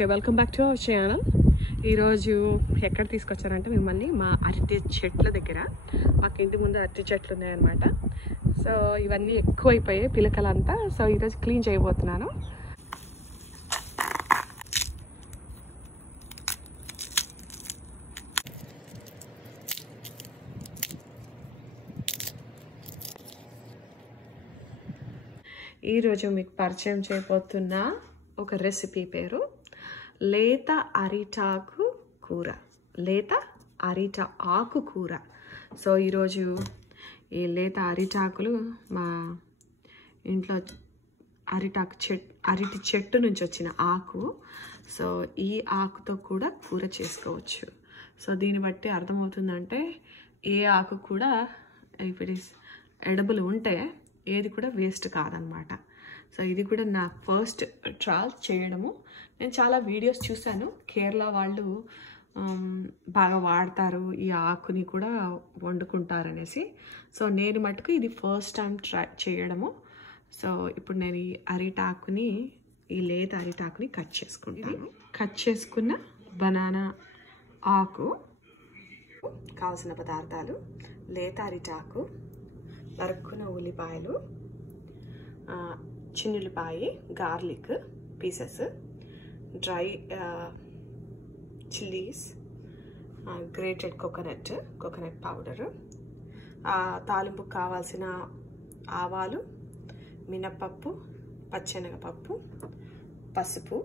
Okay, welcome back to our channel. ఈరోజు ఎక్కడ తీసుకొచ్చారంటే మిమ్మల్ని మా అరటి చెట్ల దగ్గర. మాకు ఇంటి ముందు అరటి చెట్లు ఉన్నాయన్నమాట. సో ఇవన్నీ ఎక్కువైపోయాయి పిలకలంతా. సో ఈరోజు క్లీన్ చేయబోతున్నాను. ఈరోజు మీకు పరిచయం చేయబోతున్న ఒక రెసిపీ పేరు లేత అరిటాకు కూర. లేత అరిట ఆకు కూర. సో ఈరోజు ఈ లేత అరిటాకులు మా ఇంట్లో అరటి చెట్టు నుంచి వచ్చిన ఆకు. సో ఈ ఆకుతో కూడా కూర చేసుకోవచ్చు. సో దీన్ని బట్టి అర్థమవుతుందంటే ఏ ఆకు కూడా ఇఫ్ ఇట్ ఈస్ ఎడబుల్ ఉంటే ఏది కూడా వేస్ట్ కాదనమాట. సో ఇది కూడా నా ఫస్ట్ ట్రయల్ చేయడము. నేను చాలా వీడియోస్ చూశాను, కేరళ వాళ్ళు బాగా వాడతారు, ఈ ఆకుని కూడా వండుకుంటారనేసి. సో నేను మటుకు ఇది ఫస్ట్ టైం ట్రై చేయడము. సో ఇప్పుడు నేను ఈ అరిటాకుని, ఈ లేత అరిటాకుని కట్ చేసుకుంటాను. కట్ చేసుకున్న బనానా ఆకు, కావాల్సిన పదార్థాలు: లేత అరిటాకు, నరుక్కున్న ఉల్లిపాయలు, చిన్నుల్లిపాయ, garlic pieces, dry chillies, grated coconut powder, తాలింపుకు కావాల్సిన ఆవాలు, మినపప్పు, పచ్చెనగపప్పు, పసుపు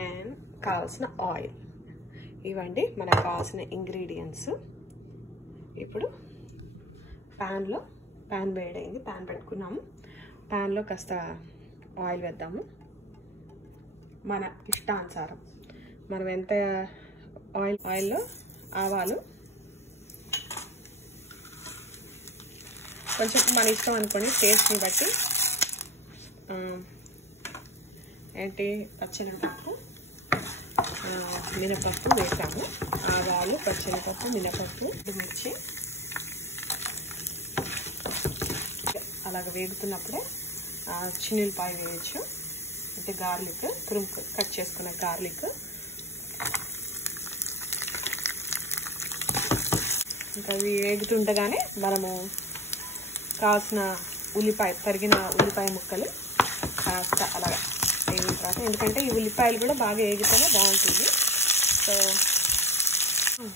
అండ్ కావాల్సిన ఆయిల్. ఇవండి మనకు కావాల్సిన ఇంగ్రీడియంట్స్. ఇప్పుడు ప్యాన్ వేడైంది, ప్యాన్ పెట్టుకున్నాము. ప్యాన్లో కాస్త ఆయిల్ వేద్దాము. మన ఇష్టానుసారం మనం ఎంత ఆయిల్లో ఆవాలు కొంచెం మన ఇష్టం అనుకోండి, టేస్ట్ని బట్టి. పచ్చెనగపప్పు, మినపప్పు వేసాము. ఆవాలు, పచ్చెనగపప్పు, మినపప్పు, మిర్చి అలాగ వేగుతున్నప్పుడే చిన్నుల్లిపాయ వేయచ్చు. అంటే గార్లిక్, కట్ చేసుకున్న గార్లిక్. ఇంకా అవి వేగుతుండగానే మనము కావాల్సిన తరిగిన ఉల్లిపాయ ముక్కలు కాస్త అలాగా వేగిన తర్వాత, ఎందుకంటే ఈ ఉల్లిపాయలు కూడా బాగా వేగితేనే బాగుంటుంది. సో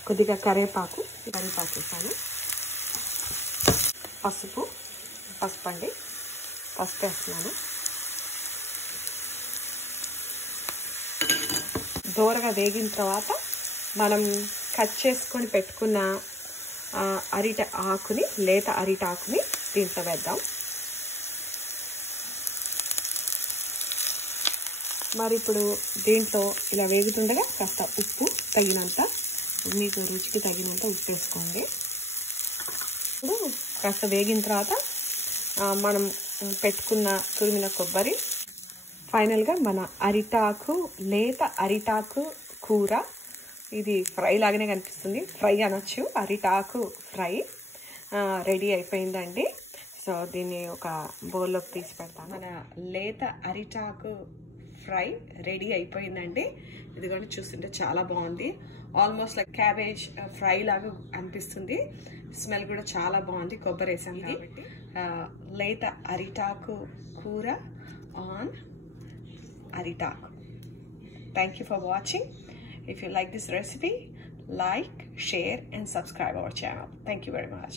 కొద్దిగా కరివేపాకు వేసాను. పసుపు అండి, పసుపు వేస్తున్నాను. దోరగా వేగిన తర్వాత మనం కట్ చేసుకొని పెట్టుకున్న లేత అరిట ఆకుని దీంట్లో వేద్దాం. మరి ఇప్పుడు దీంట్లో ఇలా వేగుతుండగా కాస్త ఉప్పు తగినంత, మీకు రుచికి తగినంత ఉప్పు వేసుకోండి. ఇప్పుడు కాస్త వేగిన తర్వాత మనం పెట్టుకున్న తురిమిన కొబ్బరి, ఫైనల్గా మన లేత అరిటాకు కూర. ఇది ఫ్రై లాగానే కనిపిస్తుంది, ఫ్రై అనొచ్చు, అరిటాకు ఫ్రై రెడీ అయిపోయిందండి. సో దీన్ని ఒక బౌల్లోకి తీసి పెడతాను. మన లేత అరిటాకు ఫ్రై రెడీ అయిపోయిందండి. ఇదిగోండి, చూస్తుంటే చాలా బాగుంది. ఆల్మోస్ట్ లైక్ క్యాబేజ్ ఫ్రై లాగా అనిపిస్తుంది. స్మెల్ కూడా చాలా బాగుంది, కొబ్బరి వేసాం కాబట్టి. లేత అరిటాకు కూర ఆన్ అరిటాకు. Thank you for watching. If you like this recipe, like, share and subscribe our channel. Thank you very much.